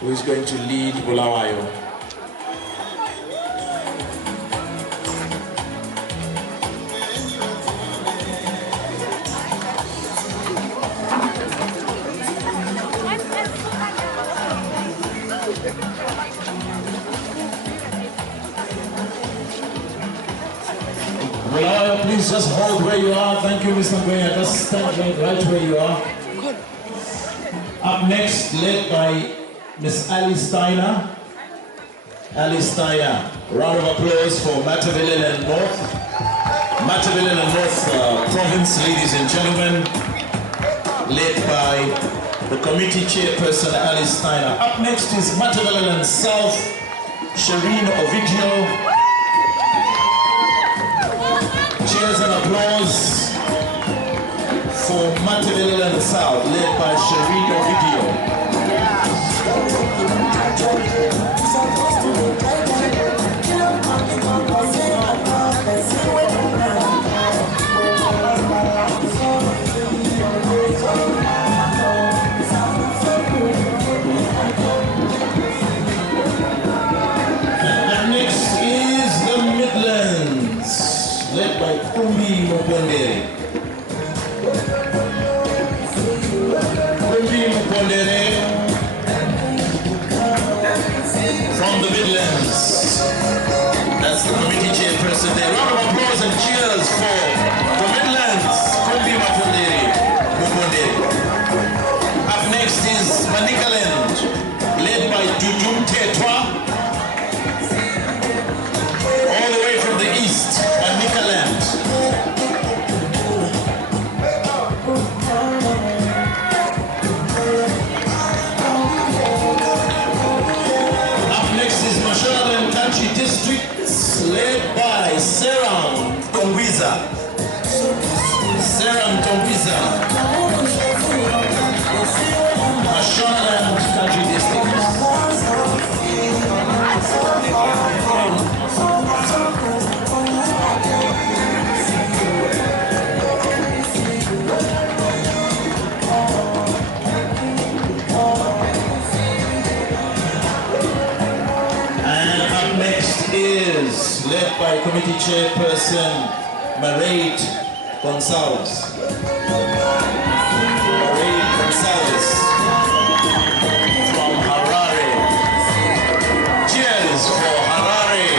Who is going to lead Bulawayo. Bulawayo, please just hold where you are. Thank you, Mr. Gwenya. Just stand right where you are. Up next, led by Miss Ali Steiner. Ali Steiner. Round of applause for Matabeleland North. Matabeleland North Province, ladies and gentlemen. Led by the committee chairperson, Ali Steiner. Up next is Matabeleland South, Shireen Ovidio. Cheers and applause for Matabeleland South, led by Shireen Ovidio. And next is the Midlands, led by Kumbi Mupondere. Kumbi Mupondere from the Midlands. That's the committee chairperson there. Round of applause and cheers for the Midlands. Kumbi Mupondere. Up next is Manikaland, led by Jujum Tetwa. All the way from the east, Manikaland. Districts led by Seram Tongwiza. Seram Tongwiza. Mashonaland Country District. Is led by committee chairperson Mairead Gonzalez. Mairead Gonzalez from Harare. Cheers for Harare.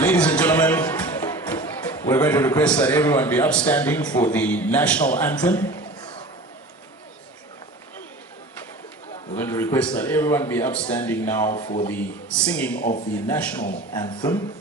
Ladies and gentlemen, we're going to request that everyone be upstanding for the national anthem. We're going to request that everyone be upstanding now for the singing of the national anthem.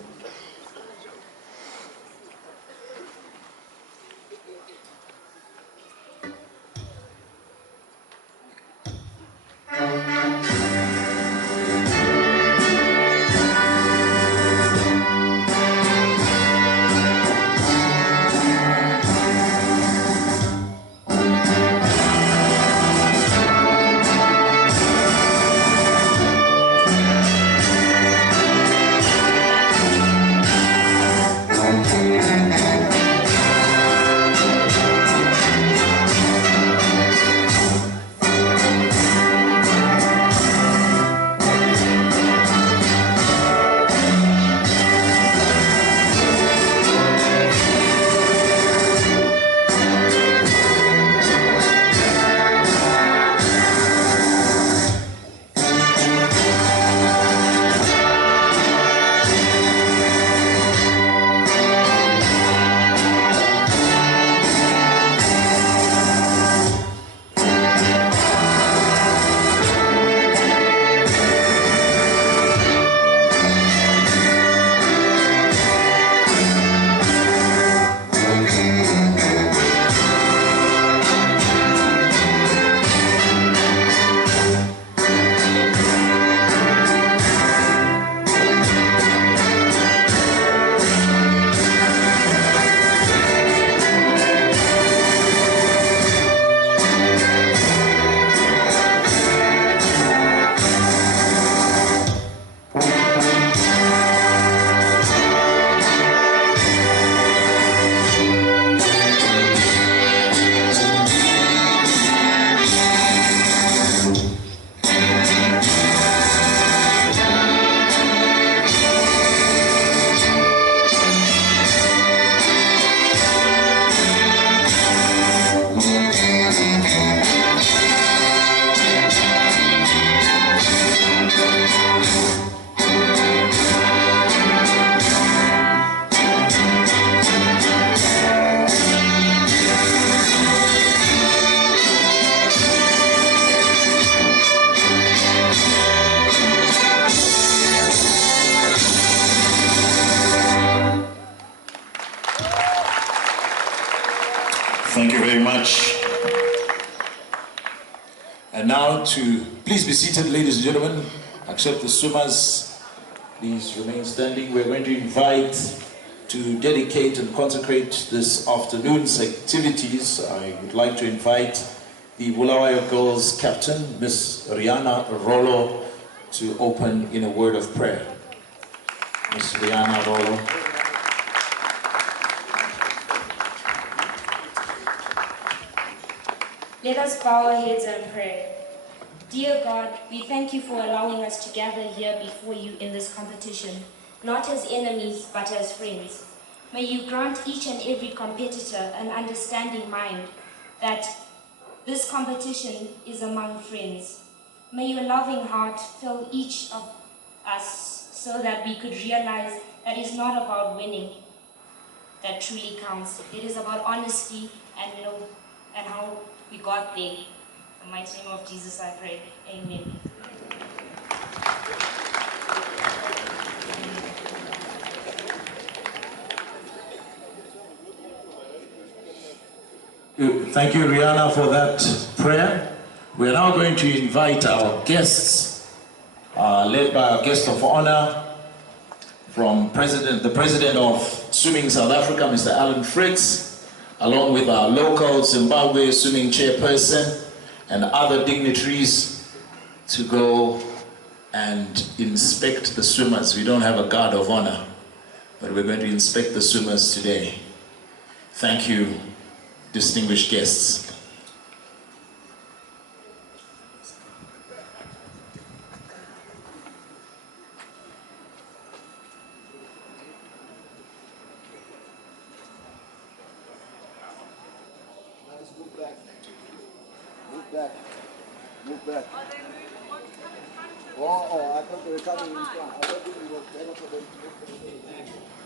Thank you very much. And now please be seated, ladies and gentlemen. Accept the swimmers. Please remain standing. We're going to invite to dedicate and consecrate this afternoon's activities. I would like to invite the Bulawayo Girls captain, Miss Rihanna Rolo, to open in a word of prayer. Miss Rihanna Rolo. Let us bow our heads and pray. Dear God, we thank you for allowing us to gather here before you in this competition, not as enemies, but as friends. May you grant each and every competitor an understanding mind that this competition is among friends. May your loving heart fill each of us so that we could realize that it's not about winning that truly counts. It is about honesty and how we got there. In the mighty name of Jesus I pray. Amen. Thank you, Rihanna, for that prayer. We're now going to invite our guests, led by our guest of honor, from the President of Swimming South Africa, Mr. Alan Fritz, along with our local Zimbabwe swimming chairperson and other dignitaries, to go and inspect the swimmers. We don't have a guard of honor, but we're going to inspect the swimmers today. Thank you, distinguished guests. Move back. Oh, I thought they were coming in front. I thought it was better for them to move.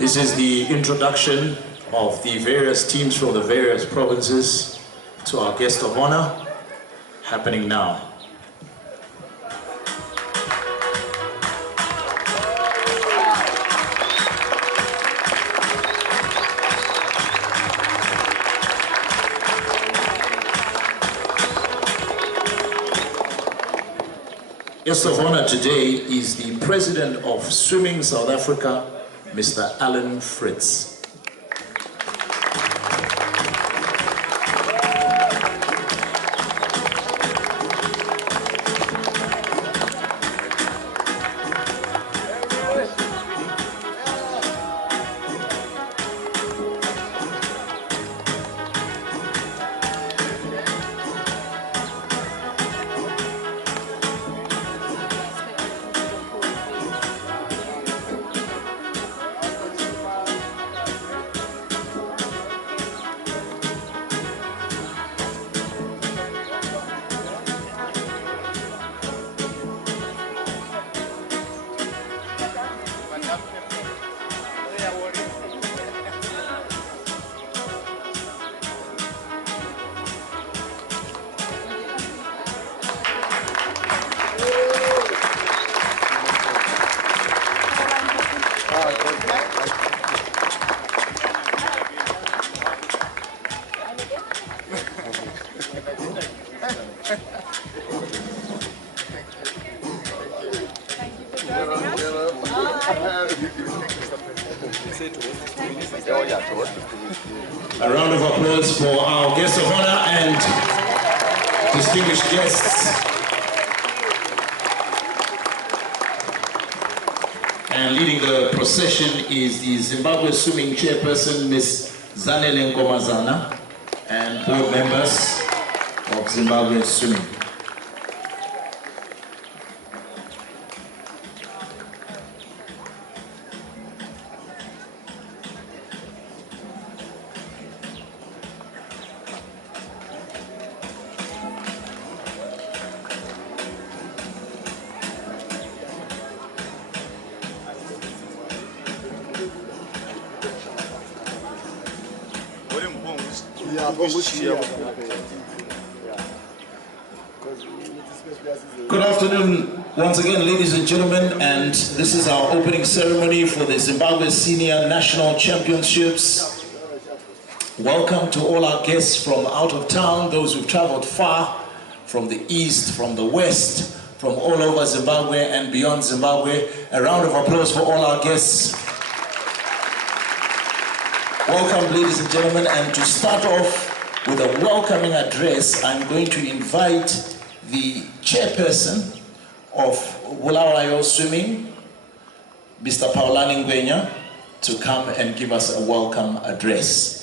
This is the introduction of the various teams from the various provinces to our guest of honor, happening now. Guest of honor today is the President of Swimming South Africa, Mr. Alan Fritz. A round of applause for our guest of honor and distinguished guests. And leading the procession is the Zimbabwe Swimming Chairperson, Ms. Zanele Nkomazana, and board members of Zimbabwe Swimming. Good afternoon once again, ladies and gentlemen, and this is our opening ceremony for the Zimbabwe Senior National Championships. Welcome to all our guests from out of town, those who've traveled far, from the east, from the west, from all over Zimbabwe and beyond Zimbabwe. A round of applause for all our guests. Welcome, ladies and gentlemen, and to start off with a welcoming address, I'm going to invite the chairperson of Bulawayo Swimming, Mr. Paulani Ngwenya, to come and give us a welcome address.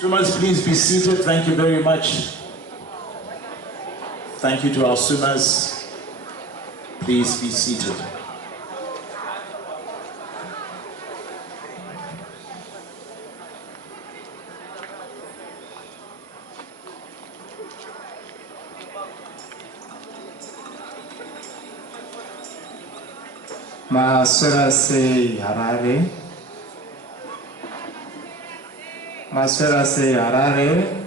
Swimmers, please be seated. Thank you very much. Thank you to our swimmers. Please be seated. Maswera se Harare. Maswera se Harare.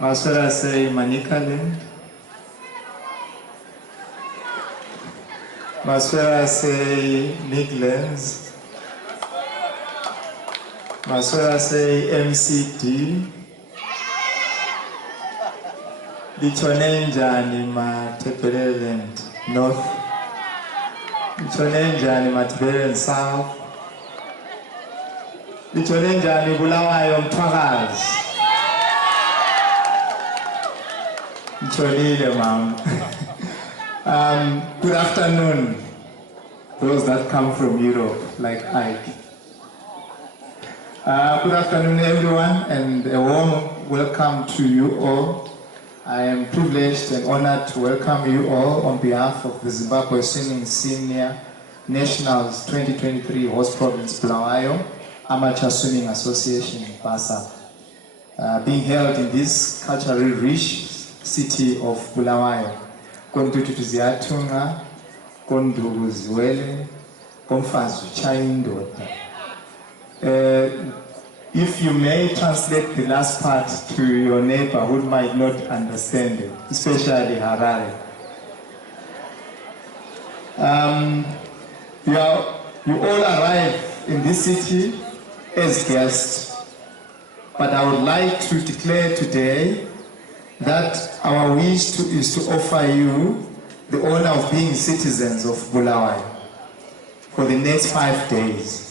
Maswera se Manicaland. Maswera se Midlands. Maswera se MCD. Litshone njani Matabeleland North. Litshone njani Matabeleland South. Litshone njani Bulawayo Mthwakazi. Litshonile ma'am. Good afternoon, those that come from Europe, like I. Good afternoon, everyone, and a warm welcome to you all. I am privileged and honored to welcome you all on behalf of the Zimbabwe Swimming Senior Nationals 2023 Host Province Bulawayo Amateur Swimming Association, BASA, being held in this culturally rich city of Bulawayo. Kondutu tuziatunga, kondugu ziwele, konfazu chaindoda. If you may translate the last part to your neighbor who might not understand it, especially Harare. You all arrive in this city as guests, but I would like to declare today that our wish is to offer you the honor of being citizens of Bulawayo for the next 5 days.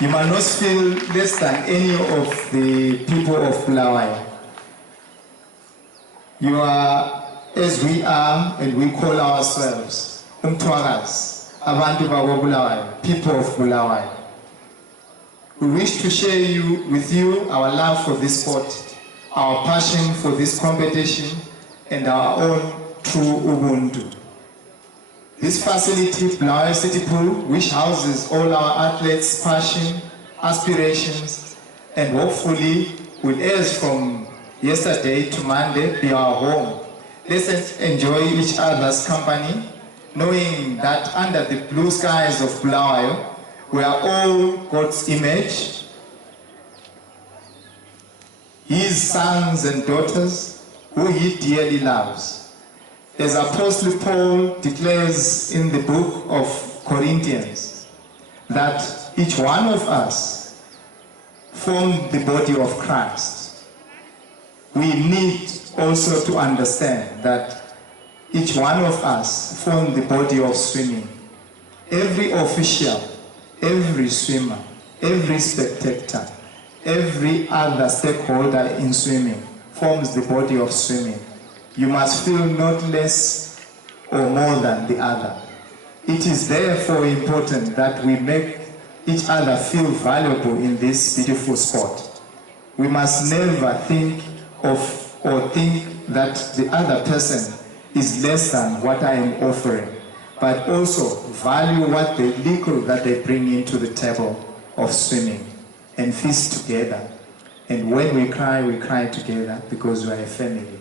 You must not feel less than any of the people of Bulawayo. You are as we are, and we call ourselves Umtwaras, Abantu Bulawayo, people of Bulawayo. We wish to share with you our love for this sport, our passion for this competition, and our own true Ubuntu. This facility, Bulawayo City Pool, which houses all our athletes' passion, aspirations, and hopefully will, as from yesterday to Monday, be our home. Let's enjoy each other's company, knowing that under the blue skies of Bulawayo, we are all God's image, His sons and daughters, who He dearly loves. As Apostle Paul declares in the book of Corinthians, that each one of us form the body of Christ. We need also to understand that each one of us form the body of swimming. Every official, every swimmer, every spectator, every other stakeholder in swimming forms the body of swimming. You must feel not less or more than the other. It is therefore important that we make each other feel valuable in this beautiful sport. We must never think that the other person is less than what I am offering, but also value what the little that they bring into the table of swimming and feast together. And when we cry together because we are a family.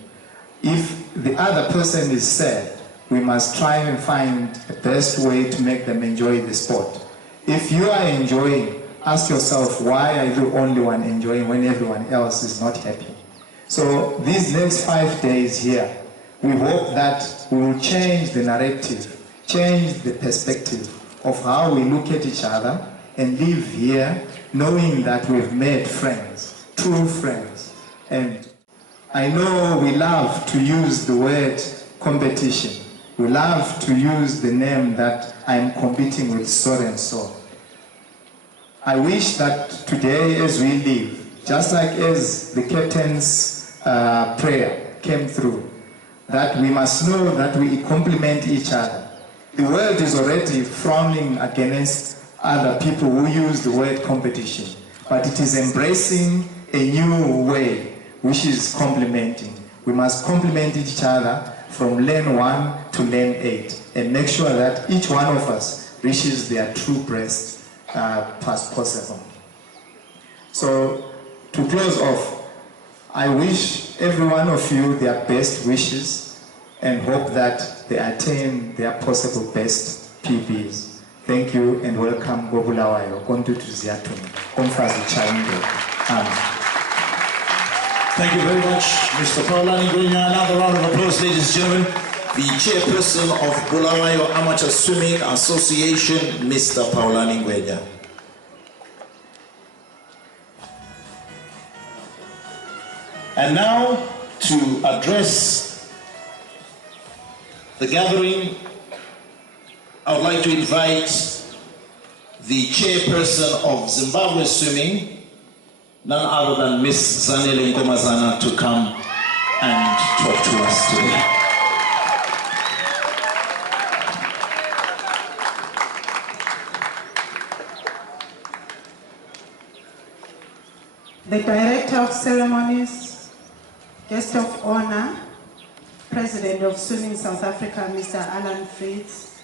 If the other person is sad, we must try and find the best way to make them enjoy the sport. If you are enjoying, ask yourself, why are you the only one enjoying when everyone else is not happy? So these next 5 days here, we hope that we will change the narrative, change the perspective of how we look at each other and live here knowing that we've made friends, true friends. And I know we love to use the word competition. We love to use the name that I'm competing with so and so. I wish that today as we live, just like as the captain's prayer came through, that we must know that we complement each other. The world is already frowning against other people who use the word competition, but it is embracing a new way, which is complementing. We must complement each other from lane 1 to lane 8 and make sure that each one of us reaches their true best as possible. So to close off, I wish every one of you their best wishes and hope that they attain their possible best PBs. Thank you and welcome Bulawayo. Kondutu ziatun. Konfazi chaindo. Amen. Thank you very much, Mr. Paulani Gwenya. Another round of applause, ladies and gentlemen. The chairperson of Bulawayo Amateur Swimming Association, Mr. Paulani Gwenya. And now, to address the gathering, I would like to invite the chairperson of Zimbabwe Swimming, none other than Miss Zanele Nkomazana, to come and talk to us today. the Director of Ceremonies, Guest of Honor, President of Swimming South Africa, Mr. Alan Fritz,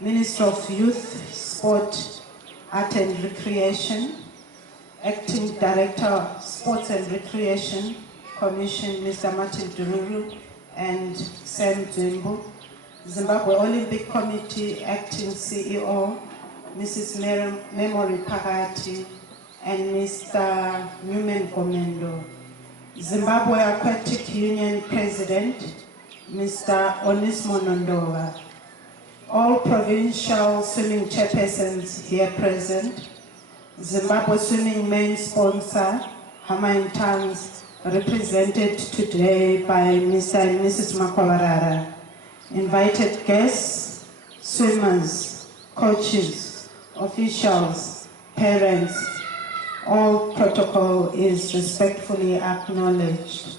Minister of Youth, Sport, Art and Recreation, Acting Director, Sports and Recreation Commission, Mr. Martin Dururu and Sam Zimbu, Zimbabwe Olympic Committee Acting CEO, Mrs. Memory Pagati, and Mr. Newman Komendo. Zimbabwe Aquatic Union President, Mr. Onismo Nondova. All provincial swimming chairpersons here present. Zimbabwe Swimming main sponsor, Hammer Towns, represented today by Mr. and Mrs. Makwabarara. Invited guests, swimmers, coaches, officials, parents, all protocol is respectfully acknowledged.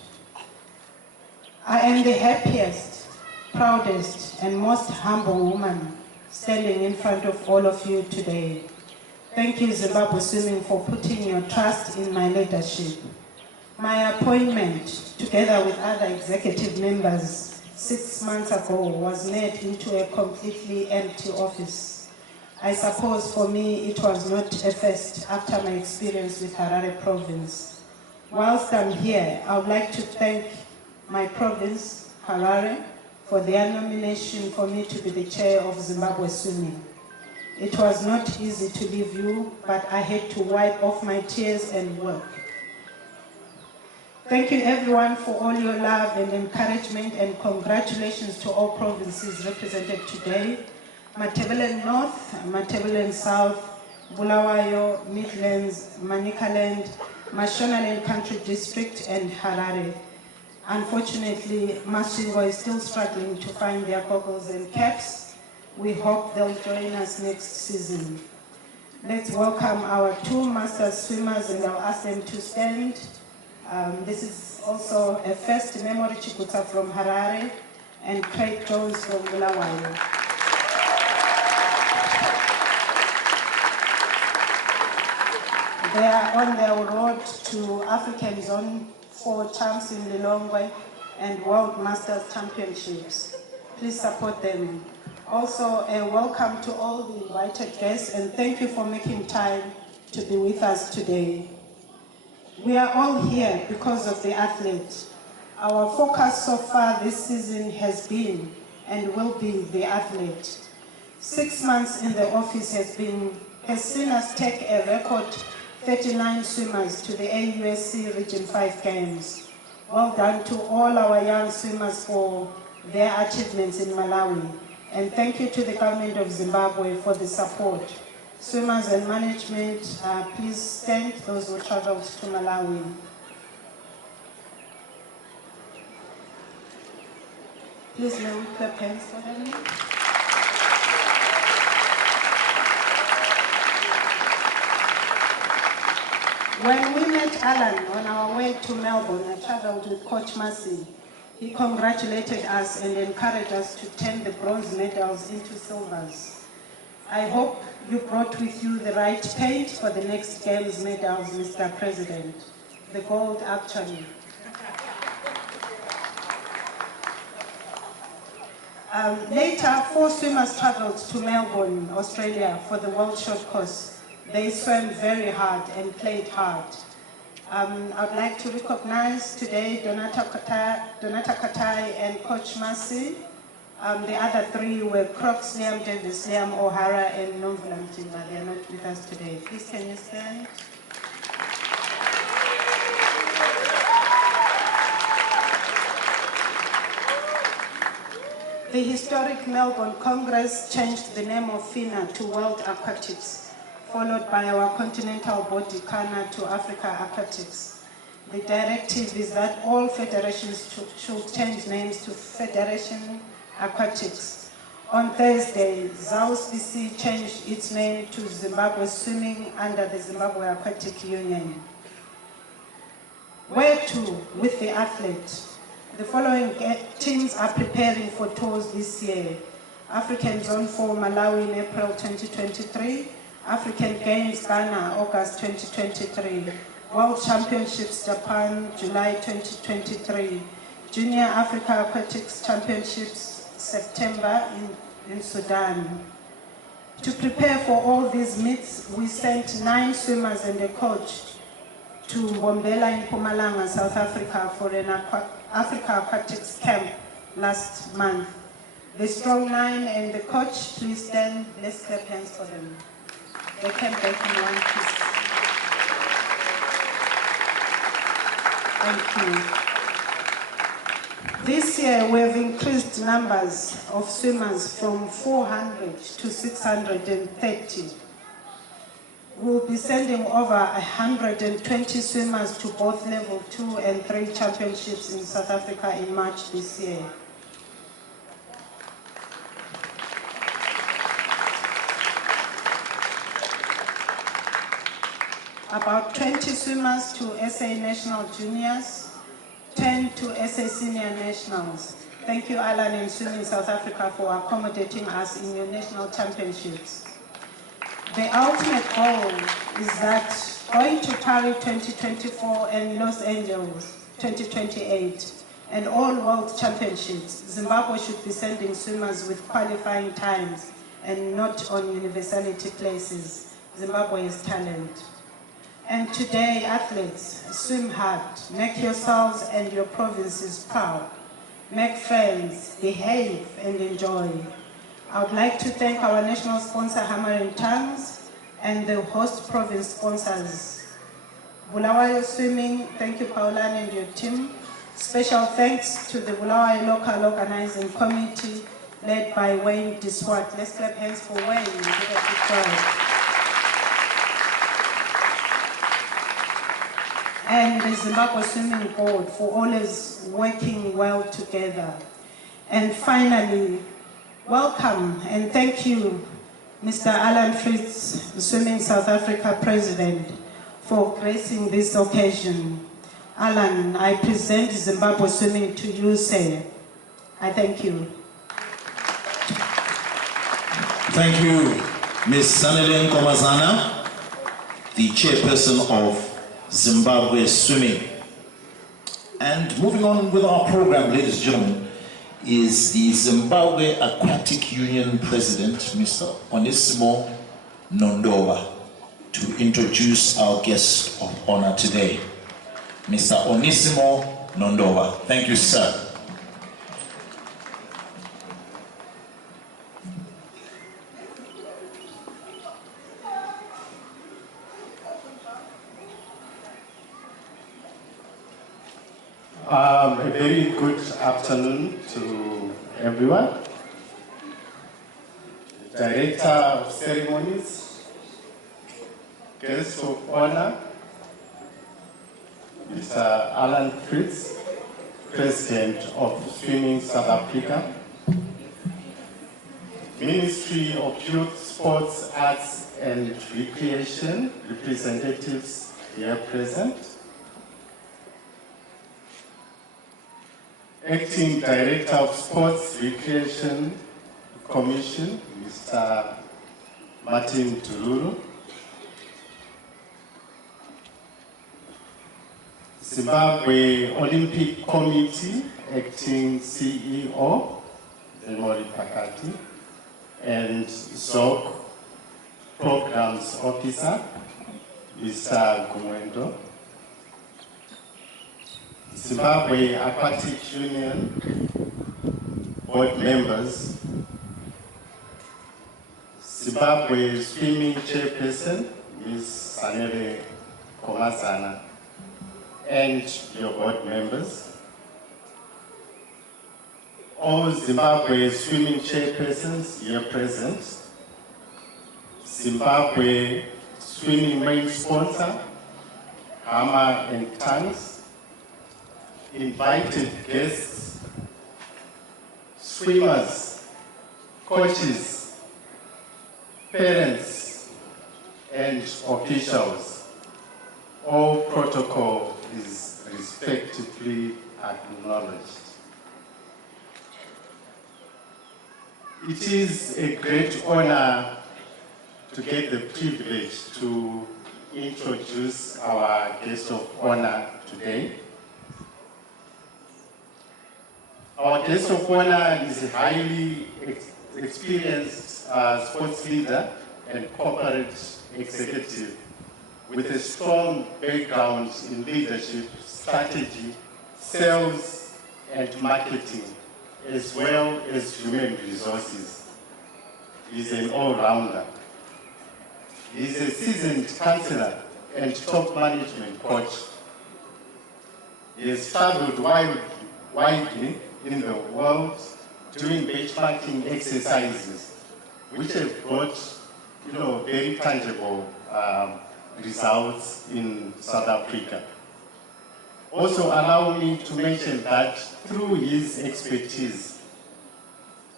I am the happiest, proudest, and most humble woman standing in front of all of you today. Thank you, Zimbabwe Swimming, for putting your trust in my leadership. My appointment, together with other executive members, 6 months ago was made into a completely empty office. I suppose for me it was not a first after my experience with Harare province. Whilst I'm here, I would like to thank my province, Harare, for their nomination for me to be the chair of Zimbabwe Swimming. It was not easy to leave you, but I had to wipe off my tears and work. Thank you everyone for all your love and encouragement, and congratulations to all provinces represented today. Matabeleland North, Matabeleland South, Bulawayo, Midlands, Manicaland, Mashonaland Country District, and Harare. Unfortunately, Masvingo is still struggling to find their goggles and caps. We hope they'll join us next season. Let's welcome our 2 master swimmers, and I'll ask them to stand. This is also a first Memory Chikuta from Harare and Craig Jones from Bulawayo. They are on their road to African Zone 4 champs in Lilongwe and World Masters Championships. Please support them. Also, a welcome to all the invited guests, and thank you for making time to be with us today. We are all here because of the athlete. Our focus so far this season has been and will be the athlete. 6 months in the office has seen us take a record 39 swimmers to the AUSC Region 5 Games. Well done to all our young swimmers for their achievements in Malawi. And thank you to the government of Zimbabwe for the support. Swimmers and management, please stand, those who traveled to Malawi. Please may we clap hands for them. When we met Alan on our way to Melbourne, I traveled with Coach Massey. He congratulated us and encouraged us to turn the bronze medals into silvers. I hope you brought with you the right paint for the next Games medals, Mr. President. The gold, actually. Later, 4 swimmers traveled to Melbourne, Australia for the World Short Course. They swam very hard and played hard. I'd like to recognize today Donata Katai and Coach Massey. The other 3 were Crocs, Liam Davis, Liam O'Hara, and Nomvula Mtimba. They are not with us today. Please, can you stand? The historic Melbourne Congress changed the name of FINA to World Aquatics, followed by our continental body, CANA, to Africa Aquatics. The directive is that all federations should change names to Federation Aquatics. On Thursday, ZAUS BC changed its name to Zimbabwe Swimming under the Zimbabwe Aquatic Union. Where to with the athlete? The following teams are preparing for tours this year. African Zone 4 Malawi in April 2023, African Games Ghana August 2023, World Championships Japan, July 2023. Junior Africa Aquatics Championships, September in Sudan. To prepare for all these meets, we sent 9 swimmers and a coach to Mbombela in Mpumalanga, South Africa for an Africa Aquatics camp last month. The strong 9 and the coach, please stand, let's clap hands for them. They came back in one piece. Thank you. This year we have increased numbers of swimmers from 400 to 630. We'll be sending over 120 swimmers to both level 2 and 3 championships in South Africa in March this year. About 20 swimmers to SA National Juniors, 10 to SA Senior Nationals. Thank you, Alan and Swimming South Africa, for accommodating us in your national championships. The ultimate goal is that going to Paris 2024 and Los Angeles 2028 and all world championships, Zimbabwe should be sending swimmers with qualifying times and not on universality places. Zimbabwe has talent. And today, athletes, swim hard, make yourselves and your provinces proud. Make friends, behave, and enjoy. I would like to thank our national sponsor, Hammer and Tongues, and the host province sponsors. Bulawayo Swimming, thank you, Paulane and your team. Special thanks to the Bulawayo Local Organizing Committee, led by Wayne Diswat. Let's clap hands for Wayne. And the Zimbabwe Swimming Board for always working well together. And finally, welcome and thank you, Mr. Alan Fritz, the Swimming South Africa President, for gracing this occasion. Alan, I present Zimbabwe Swimming to you, sir. I thank you. Thank you, Ms. Sanele Nkomazana, the chairperson of Zimbabwe Swimming. And moving on with our program, ladies and gentlemen, is the Zimbabwe Aquatic Union President, Mr. Onesimo Nondova, to introduce our guest of honor today. Mr. Onesimo Nondova. Thank you, sir. A very good afternoon to everyone. Director of Ceremonies, guest of honor, Mr. Alan Fritz, President of Swimming South Africa, Ministry of Youth, Sports, Arts and Recreation, representatives here present, Acting Director of Sports Recreation Commission, Mr. Martin Tuluru, Zimbabwe Olympic Committee Acting CEO, Emori Pakati, and ZOG Programs Officer, Mr. Gumwendo, Zimbabwe Aquatic Union board members, Zimbabwe Swimming Chairperson, Ms. Sanele Nkomazana, and your board members, all Zimbabwe Swimming Chairpersons here present, Zimbabwe Swimming main sponsor, Hammer and Tongues, invited guests, swimmers, coaches, parents, and officials. All protocol is respectively acknowledged. It is a great honor to get the privilege to introduce our guest of honor today. Our guest of honor is a highly experienced sports leader and corporate executive with a strong background in leadership, strategy, sales, and marketing, as well as human resources. He's an all-rounder. He's a seasoned counselor and top management coach. He has traveled widely in the world doing benchmarking exercises, which have brought, very tangible results in South Africa. Also, allow me to mention that through his expertise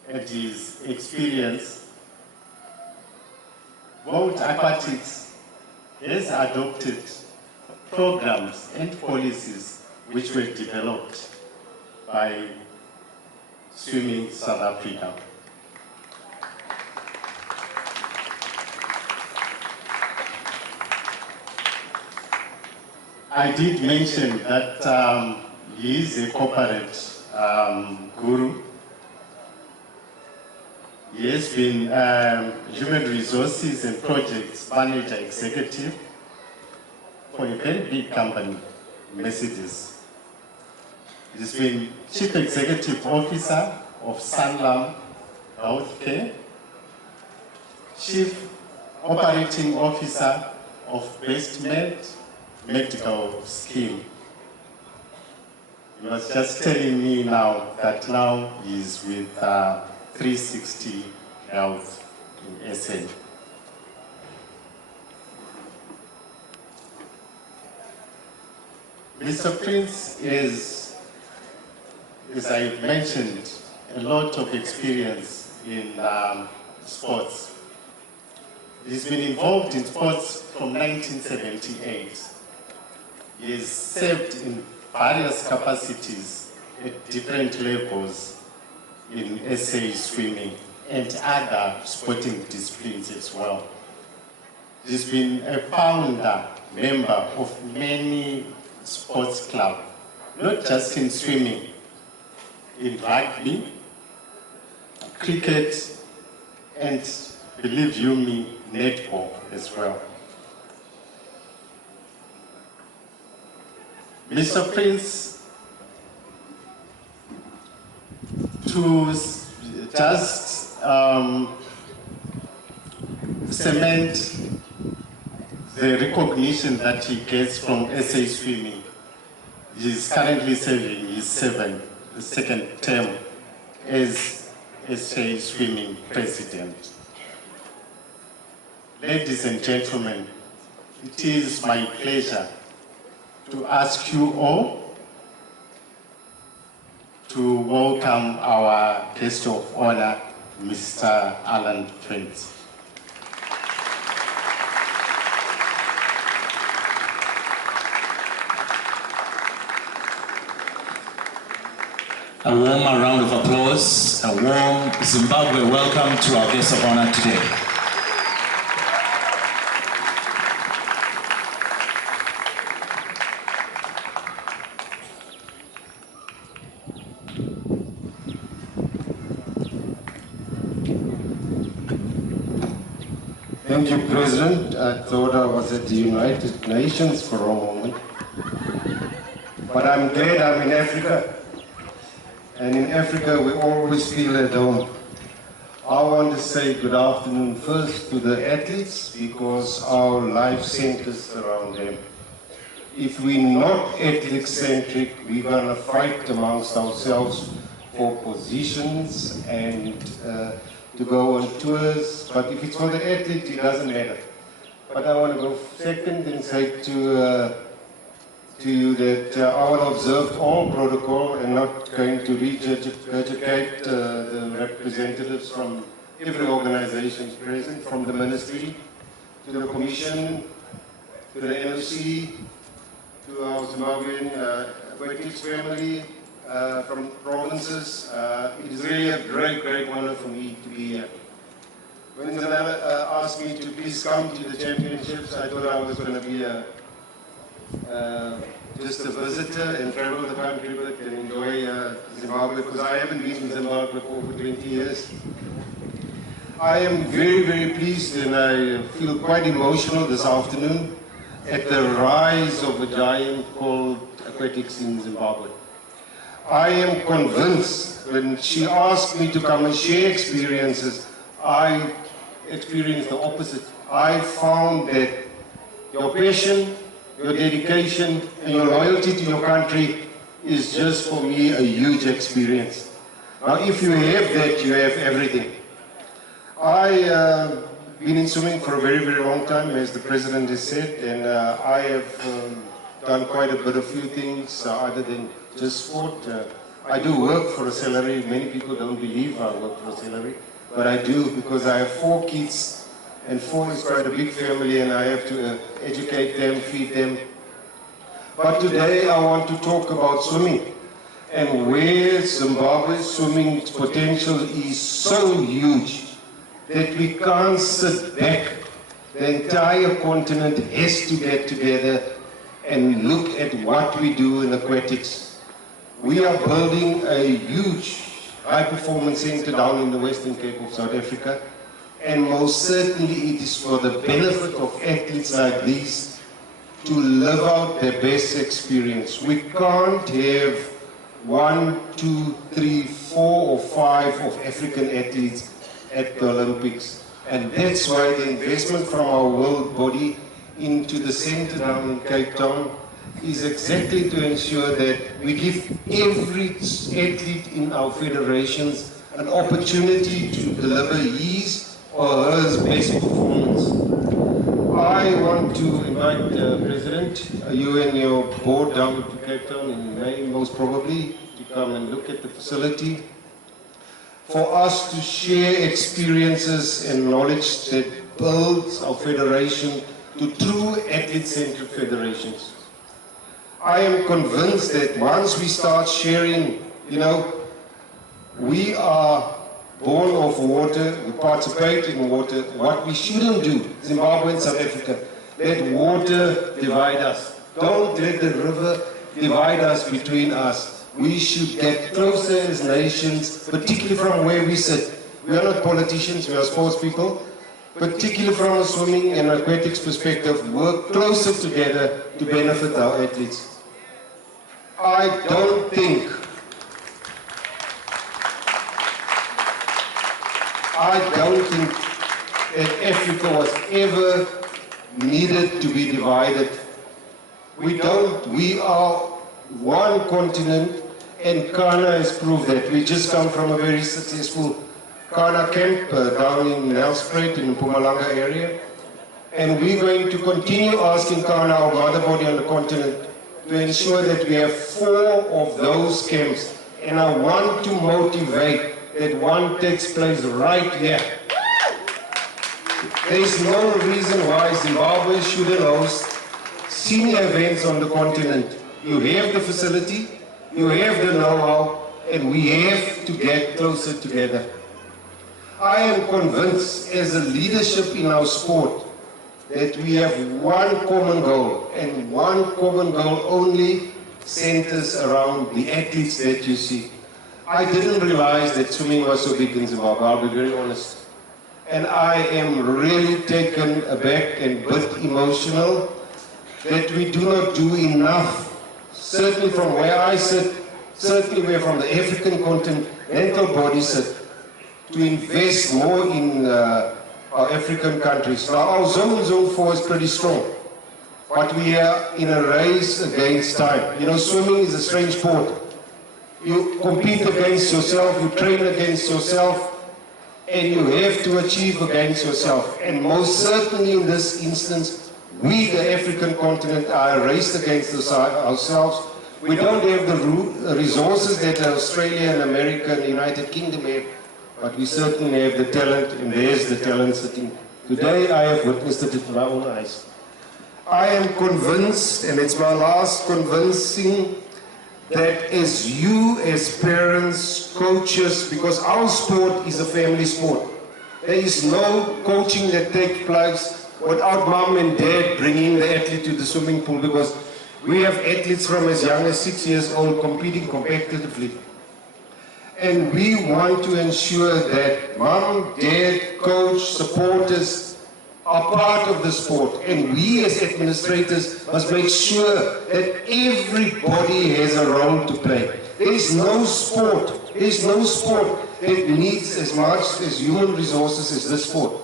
and his experience, World Aquatics has adopted programs and policies which were developed by Swimming South Africa. I did mention that he is a corporate guru. He has been human resources and projects manager executive for a very big company, Mercedes. He's been chief executive officer of Sanlam Healthcare, chief operating officer of BestMed medical scheme. He was just telling me now that now he's with 360 Health in SA. Mr. Prince is, as I mentioned, a lot of experience in sports. He's been involved in sports from 1978. He has served in various capacities at different levels in SA swimming and other sporting disciplines as well. He's been a founder, member of many sports clubs, not just in swimming, in rugby, cricket, and believe you me, netball as well. Mr. Prince, to just cement the recognition that he gets from SA Swimming, he is currently serving his second term as SA Swimming President. Ladies and gentlemen, it is my pleasure to ask you all to welcome our guest of honor, Mr. Alan Prince. A warm round of applause, a warm Zimbabwe welcome to our guest of honor today. Thank you, President. I thought I was at the United Nations for a moment. But I'm glad I'm in Africa. And in Africa, we always feel at home. I want to say good afternoon first to the athletes because our life centers around them. If we're not athlete-centric, we're going to fight amongst ourselves for positions and to go on tours, but if it's for the athlete, it doesn't matter. But I want to go second and say to you that I will observe all protocol and not going to regurgitate the representatives from every organization present, from the ministry, to the commission, to the NOC, to our Zimbabwean Aquatics family, from provinces. It is really a great, great honor for me to be here. When Zanella asked me to please come to the championships, I thought I was going to be just a visitor and travel the country a bit and enjoy Zimbabwe, because I haven't been in Zimbabwe for over 20 years. I am very, very pleased, and I feel quite emotional this afternoon at the rise of a giant called aquatics in Zimbabwe. I am convinced, when she asked me to come and share experiences, I experienced the opposite. I found that your passion, your dedication, and your loyalty to your country is just, for me, a huge experience. Now, if you have that, you have everything. I've been in swimming for a very, very long time, as the President has said, and I have done quite a bit of few things other than just sport. I do work for a salary. Many people don't believe I work for a salary, but I do, because I have 4 kids, and 4 is quite a big family, and I have to educate them, feed them. But today I want to talk about swimming, and where Zimbabwe's swimming potential is so huge that we can't sit back. The entire continent has to get together and look at what we do in aquatics. We are building a huge high-performance center down in the Western Cape of South Africa, and most certainly it is for the benefit of athletes like these to live out their best experience. We can't have 1, 2, 3, 4 or 5 of African athletes at the Olympics. And that's why the investment from our world body into the center down in Cape Town is exactly to ensure that we give every athlete in our federations an opportunity to deliver his or her best performance. I want to invite President, you and your board down to Cape Town in May, most probably, to come and look at the facility, for us to share experiences and knowledge that builds our federation to true athlete-centered federations. I am convinced that once we start sharing, we are born of water, we participate in water. What we shouldn't do, Zimbabwe and South Africa, let water divide us. Don't let the river divide us between us. We should get closer as nations, particularly from where we sit. We are not politicians, we are sports people. Particularly from a swimming and aquatics perspective, work closer together to benefit our athletes. I don't think that Africa was ever needed to be divided. We are one continent, and Ghana has proved that. We just come from a very successful Ghana camp down in Nelspruit in the Mpumalanga area, and we're going to continue asking Ghana, our mother body on the continent, to ensure that we have 4 of those camps, and I want to motivate that one takes place right here. There is no reason why Zimbabwe shouldn't host senior events on the continent. You have the facility, you have the know-how, and we have to get closer together. I am convinced, as a leadership in our sport, that we have one common goal, and one common goal only centers around the athletes that you see. I didn't realize that swimming was so big in Zimbabwe, I'll be very honest. And I am really taken aback and a bit emotional that we do not do enough, certainly from where I sit, certainly where from the African continental body sit, to invest more in our African countries. Now our zone 4 is pretty strong, but we are in a race against time. Swimming is a strange sport. You compete against yourself, you train against yourself, and you have to achieve against yourself. And most certainly in this instance, we, the African continent, are raced against ourselves. We don't have the resources that Australia and America and the United Kingdom have, but we certainly have the talent, and there's the talent sitting. Today I have witnessed it with my own eyes. I am convinced, and it's my last convincing, that as you, as parents, coaches, because our sport is a family sport. There is no coaching that takes place without mom and dad bringing the athlete to the swimming pool, because we have athletes from as young as 6 years old competing competitively. And we want to ensure that mom, dad, coach, supporters are part of the sport. And we as administrators must make sure that everybody has a role to play. There is no sport that needs as much as human resources as this sport.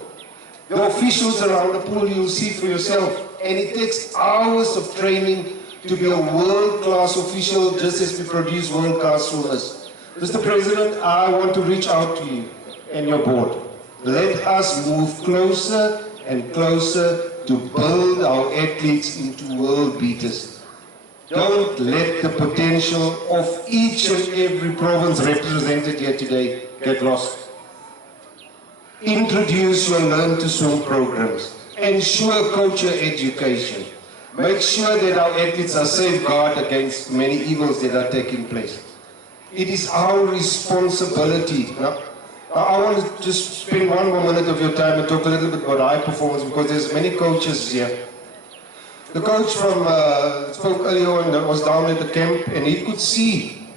The officials around the pool, you'll see for yourself. And it takes hours of training to be a world-class official, just as we produce world-class swimmers. Mr. President, I want to reach out to you and your board. Let us move closer and closer to build our athletes into world beaters. Don't let the potential of each and every province represented here today get lost. Introduce your Learn to Swim programs. Ensure coacher education. Make sure that our athletes are safeguarded against many evils that are taking place. It is our responsibility. Now, I want to just spend one more minute of your time and talk a little bit about high performance, because there's many coaches here. The coach from spoke earlier on that was down at the camp, and he could see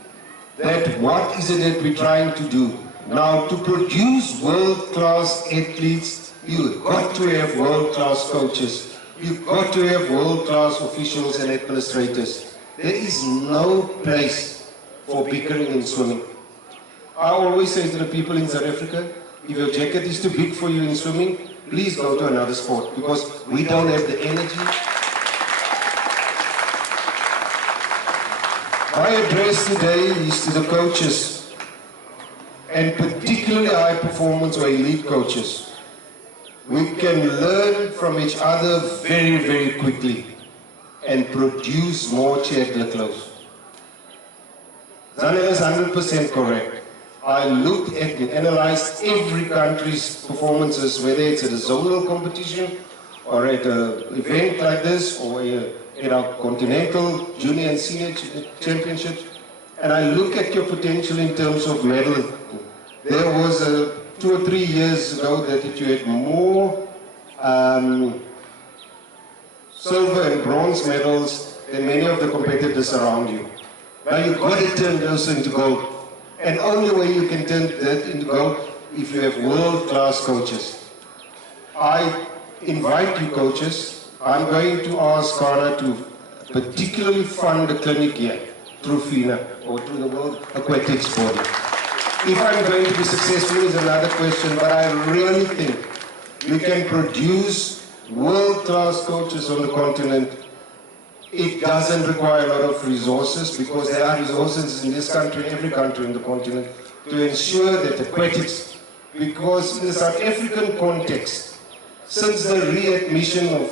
that what is it that we're trying to do. Now, to produce world-class athletes, you've got to have world-class coaches. You've got to have world-class officials and administrators. There is no place for bickering in swimming. I always say to the people in South Africa, if your jacket is too big for you in swimming, please go to another sport, because we don't have the energy. My address today is to the coaches, and particularly high performance or elite coaches. We can learn from each other very, very quickly and produce more Chad clothes. Zanele is 100% correct. I looked at and analyzed every country's performances, whether it's at a zonal competition or at an event like this, or at our continental junior and senior championships, and I look at your potential in terms of medal. There was 2 or 3 years ago that you had more silver and bronze medals than many of the competitors around you. Now you've got to turn those into gold. And only way you can turn that into gold if you have world-class coaches. I invite you coaches, I'm going to ask Ghana to particularly fund a clinic here through FINA or through the World Aquatics Body. If I'm going to be successful is another question, but I really think we can produce world-class coaches on the continent. It doesn't require a lot of resources, because there are resources in this country, every country in the continent, to ensure that aquatics, because in the South African context, since the readmission of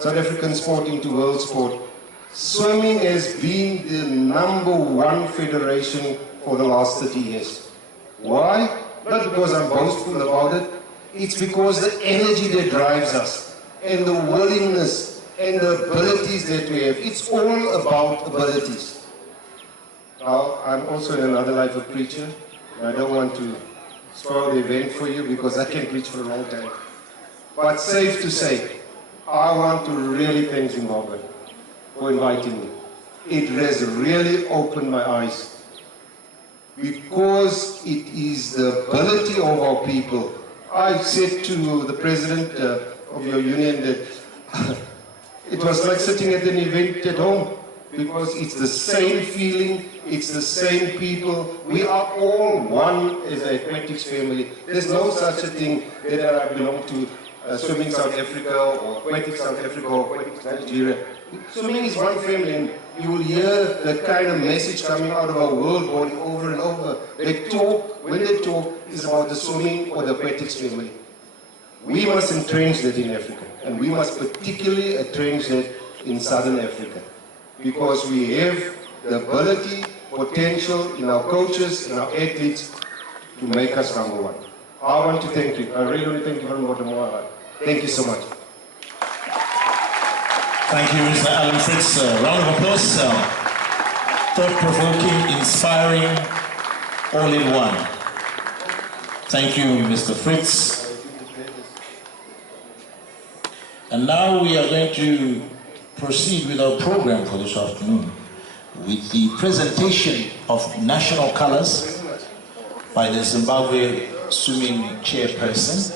South African sport into world sport, swimming has been the #1 federation for the last 30 years. Why? Not because I'm boastful about it, it's because the energy that drives us and the willingness and the abilities that we have. It's all about abilities. Now, I'm also in another life a preacher, and I don't want to spoil the event for you, because I can preach for a long time. But safe to say, I want to really thank Zimbabwe for inviting me. It has really opened my eyes, because it is the ability of our people. I said to the president of your union that it was like sitting at an event at home, because it's the same feeling, it's the same people. We are all one as an aquatics family. There's no such a thing that I belong to Swimming South Africa or Aquatics South Africa or Aquatics Nigeria. Swimming is one family, and you will hear that kind of message coming out of our world body over and over. They talk, when they talk, it's about the swimming or the aquatics family. We must entrench that in Africa, and we must particularly entrench that in Southern Africa, because we have the ability, potential in our coaches, in our athletes to make us #1. I want to thank you. I really want to thank you very much. Thank you so much. Thank you, Mr. Alan Fritz. Round of applause. Thought-provoking, inspiring, all in one. Thank you, Mr. Fritz. And now we are going to proceed with our program for this afternoon with the presentation of national colors by the Zimbabwe swimming chairperson.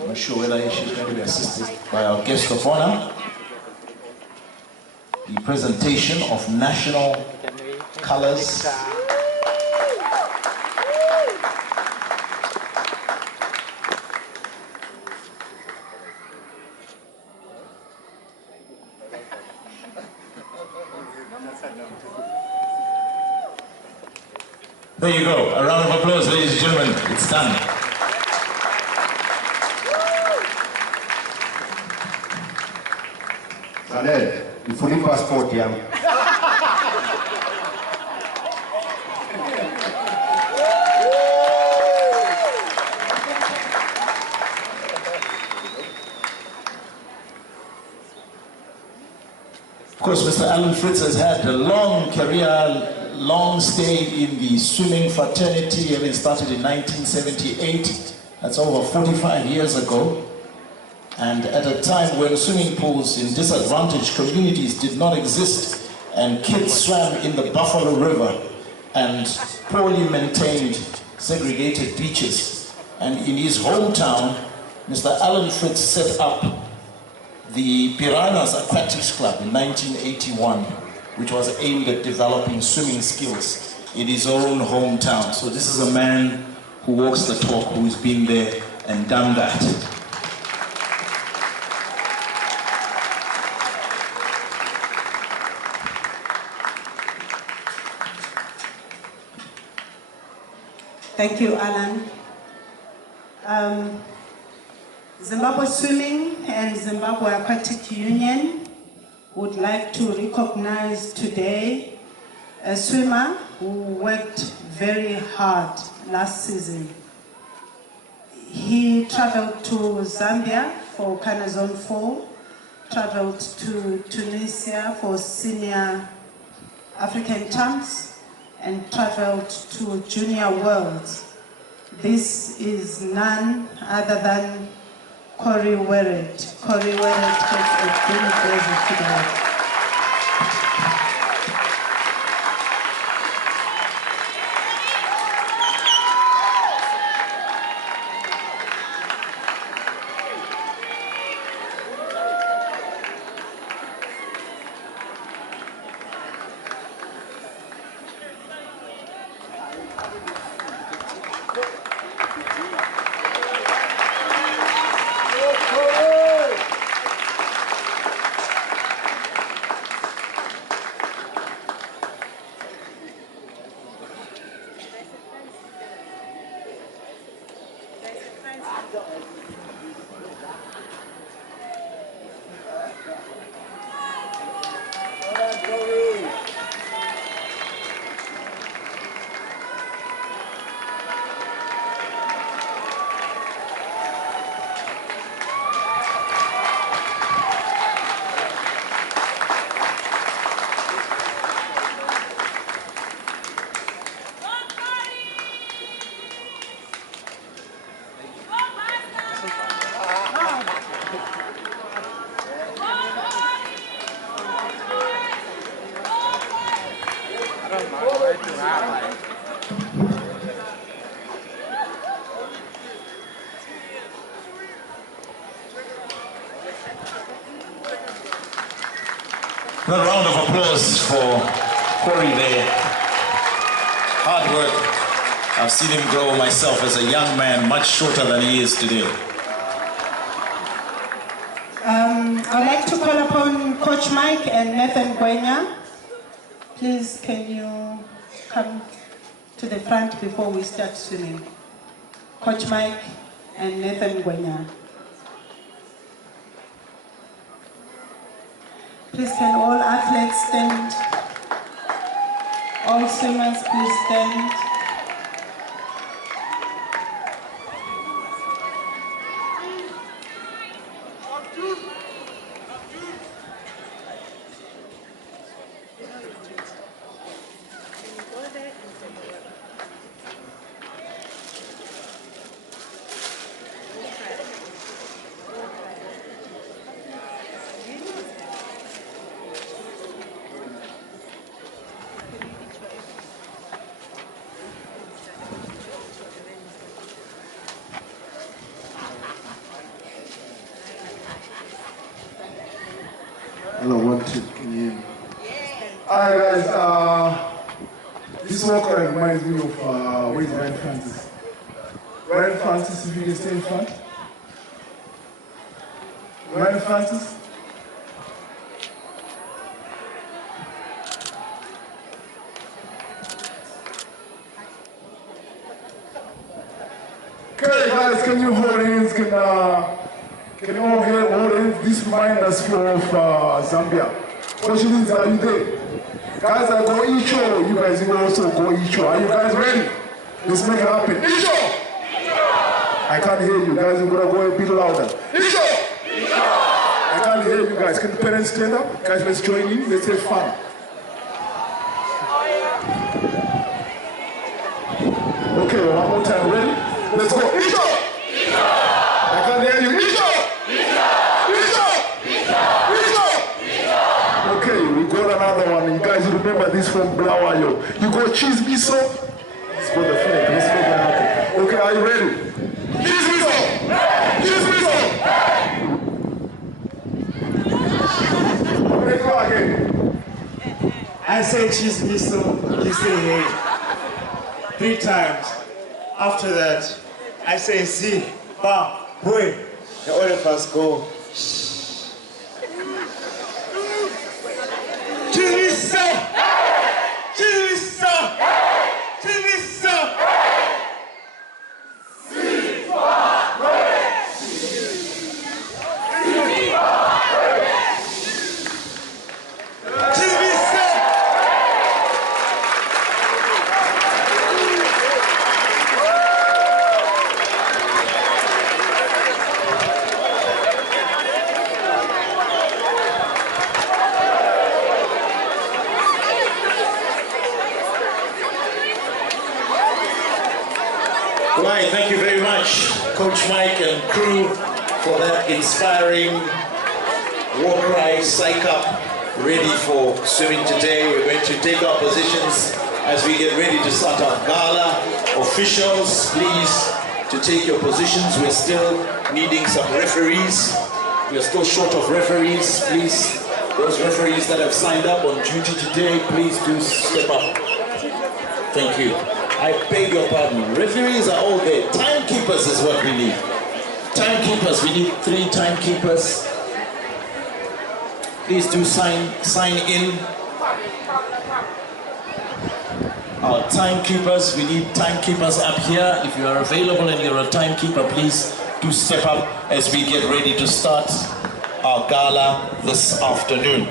I'm not sure whether she's going to be assisted by our guest of honor. The presentation of national colors. There you go. A round of applause, ladies and gentlemen. It's done. Zanel, you fully passport, yeah. Of course, Mr. Alan Fritz has had a long career, long stay in the swimming fraternity, having started in 1978. That's over 45 years ago. And at a time when swimming pools in disadvantaged communities did not exist, and kids swam in the Buffalo River and poorly maintained segregated beaches. And in his hometown, Mr. Alan Fritz set up the Piranhas Aquatics Club in 1981, which was aimed at developing swimming skills in his own hometown. So this is a man who walks the talk, who's been there and done that. Thank you, Alan. Zimbabwe Swimming and Zimbabwe Aquatic Union would like to recognize today a swimmer who worked very hard last season. He traveled to Zambia for Canazon 4, traveled to Tunisia for Senior African Champs, and traveled to Junior Worlds. This is none other than Corey Werrett. Corey Werrett has a big pleasure today. A round of applause for Corey there. Hard work. I've seen him grow myself as a young man, much shorter than he is today. I'd like to call upon Coach Mike and Nathan Gwenya. Please, can you come to the front before we start swimming? Coach Mike and Nathan Gwenya. Please, can all athletes stand? All swimmers, please stand. want to name. Alright guys, this walk reminds me of where's Ryan Francis. Ryan Francis, if you can stay in front. Ryan Francis. Okay guys, can you hold hands? Can you all hold hands? This reminds us of Zambia. Portuguese, are you there? Guys, I go Icho. You guys will also go Icho. Are you guys ready? Let's make it happen. Icho! I can't hear you guys. You're gonna go a bit louder. Icho! I can't hear you guys. Can the parents stand up? Guys, let's join in. Let's have fun. Okay, one more time. Ready? Let's go. Icho! I can't hear you. Icho! Okay, we got another one. You guys remember this from Blawayo. You got cheese miso? Let's go the flag. Let's make it happen. Okay, are you ready? Cheese miso! Cheese miso! Let's go again. I say cheese miso, you say hey. 3 times. After that, I say si, ba, hui. The all of us go. Right, thank you very much, Coach Mike and crew, for that inspiring war cry, psych up, ready for swimming today. We're going to take our positions as we get ready to start our gala. Officials, please, to take your positions. We're still needing some referees. We're still short of referees. Please, those referees that have signed up on duty today, please do step up. Thank you. I beg your pardon. Referees are all there. Timekeepers is what we need. Timekeepers. We need 3 timekeepers. Please do sign in. Our timekeepers. We need timekeepers up here. If you are available and you're a timekeeper, please do step up as we get ready to start our gala this afternoon.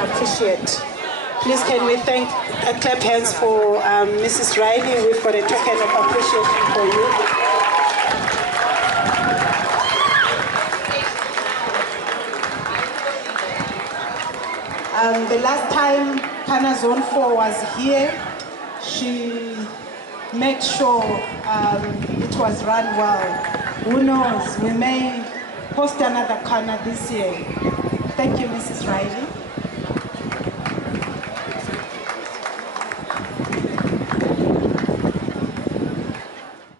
Appreciate. Please can we thank clap hands for Mrs. Riley. We've got a token of appreciation for you. The last time Pana Zone 4 was here, she made sure it was run well. Who knows, we may host another Kana this year. Thank you, Mrs. Riley.